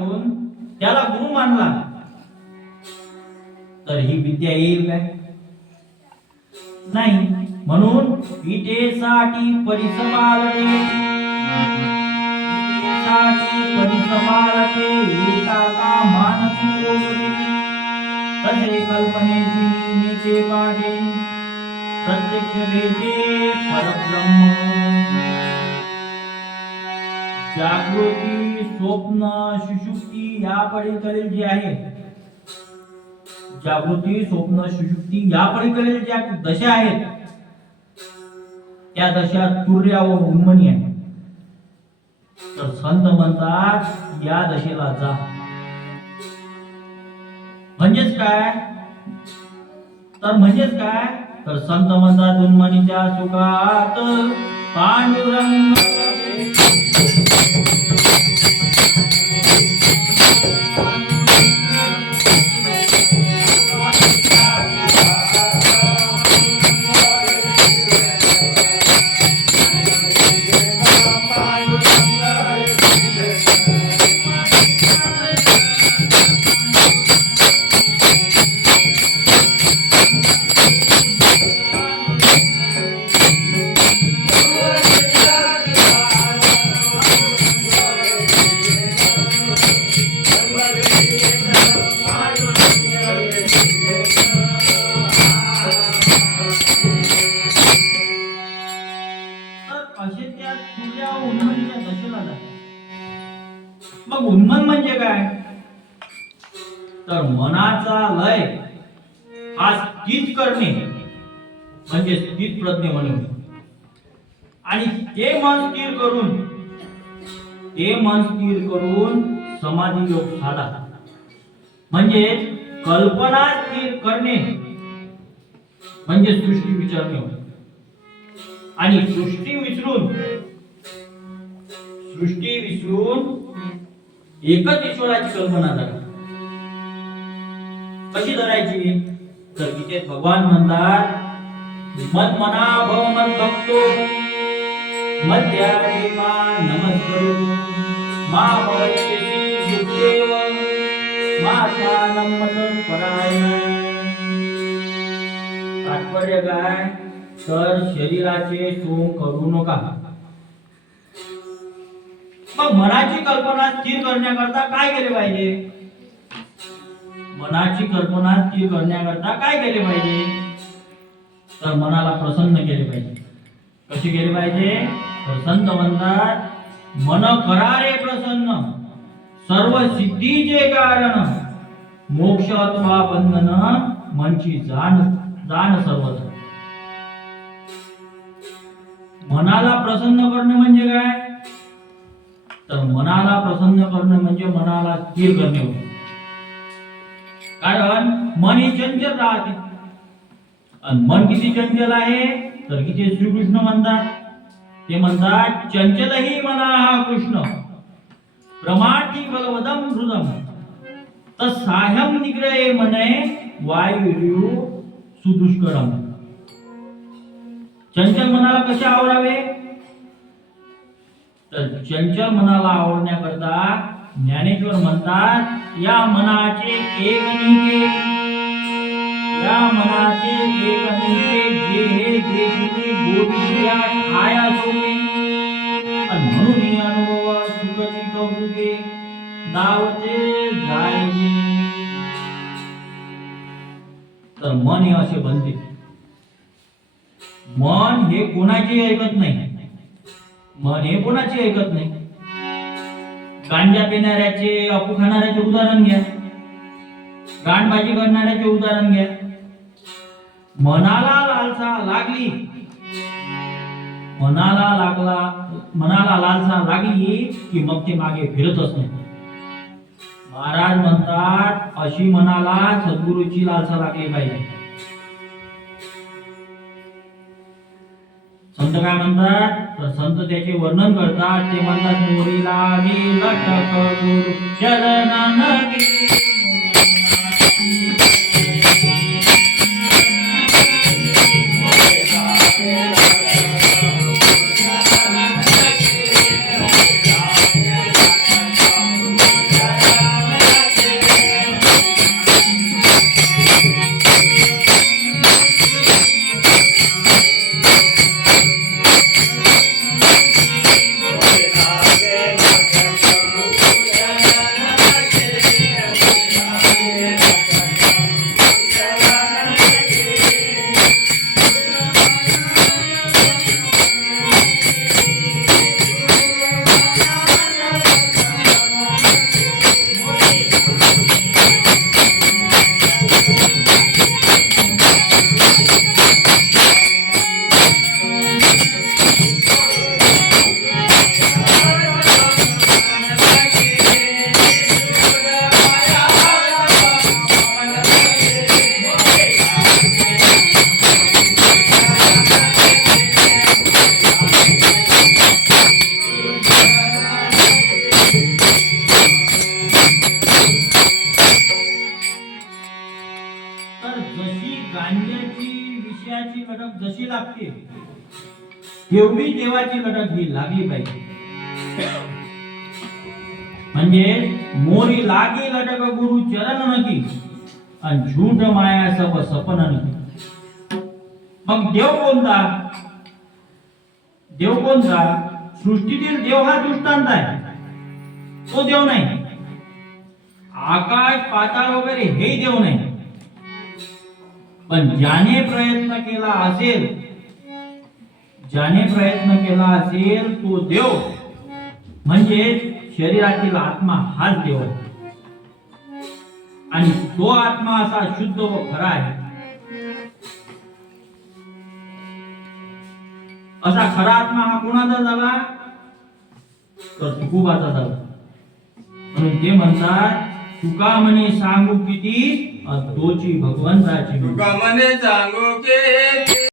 टाकून त्याला गुरु मानला तर ही विद्या येईल काय? नाही. म्हणून विद्येसाठी परिसमालटे येता का मानसी तसे कल्पनेची नीचे पाडे प्रत्यक्ष भेटे परब्रह्म. जागृती, स्वप्न, सुषुप्ती या पलीकडील जे आहे, जागृती, स्वप्न, सुषुप्ती या पलीकडील ज्या दशा आहेत त्या दशा तुर्या व उन्मनी आहे. तर संत म्हणतात या दशेला जा. म्हणजेच काय? तर संत म्हणतात उन्मनीच्या सुखात पांडुरंग मग उन्मन म्हणजे काय? तर मनाचा लय हा स्थित करणे म्हणजे स्थित प्रज्ञ म्हणून. आणि ते मन स्थिर करून समाधी योग साधा म्हणजे कल्पना स्थिर करणे म्हणजे सृष्टी विचारणे. आणि सृष्टी विसरून एकच ईश्वराची कल्पना करा. कशी धरायची? तर गीतेत भगवान म्हणतात मत मना भव मत भक्तो मध्यादेवा नमस्करो मा भवत्यसी युक्तेव मातानं मत परायण. तात्पर्य काय? तर शरीराचे सोंग करू नका. मग मनाची कल्पना स्थिर करण्याकरता काय केले पाहिजे? तर मनाला प्रसन्न केले पाहिजे. कसे केले पाहिजे? तर संत म्हणतात मन करारे प्रसन्न सर्व सिद्धीचे कारण मोक्ष अथवा बंधन मनची जाण सर्वत्र. मनाला प्रसन्न करणे म्हणजे काय? तर मनाला प्रसन्न करणे म्हणजे मनाला स्थिर करणे होते. कारण मन ही चंचल राहते. आणि मन किती चंचल आहे? तर किती श्रीकृष्ण म्हणतात, ते म्हणतात चंचल ही मना हा कृष्ण प्रमाटी बलवदम हृदम तसाह्यम निग्रहे मने वायु सुदुष्करम. चंचल मनाला कसे आवरावे? तर चंचल मनाला आवडण्याकरता ज्ञानेश्वर म्हणतात या मनाचे एक निके जे हे देशिनी गोविंद्या ठाया सोमे आणि म्हणून अनुभव सुखची कौतुके दावते जायचे. तर मन हे असे बनते. मन हे कोणाचे ऐकत नाही. गांजा पिणाऱ्याचे, अफू खाणाऱ्याचे उदाहरण घ्या, गांडबाजी करणाऱ्याचे उदाहरण घ्या. मनाला लालसा लागली की मग ते मागे फिरतच नाही. महाराज म्हणतात अशी मनाला सद्गुरूची लालसा लागली पाहिजे. संत काय म्हणतात? तर संत त्याचे वर्णन करतात. ते म्हणतात मोरी लागी लटक गुरु चरण लटक जशी लागते तेवढी देवाची लटक ही लागली पाहिजे. म्हणजे मोरी लागी लटक गुरु चरण नकी आणि झूठ माया सब सपन नकी. मग देव कोणता? देव कोणता? सृष्टीतील देव हा दृष्टांत आहे, तो देव नाही. आकाश पाताळ वगैरे हे देव नाही. पण ज्याने प्रयत्न केला असेल, ज्याने प्रयत्न केला असेल तो देव म्हणजे शरीरातील आत्मा हाच देव आहे. आणि तो आत्मा असा शुद्ध व खरा आहे. असा खरा आत्मा हा कोणाचा झाला? तर तुकोबाचा झाला. म्हणून ते म्हणतात तुका म्हणे सांगू किती तोची भगवंताची. तुका म्हणे सांगू के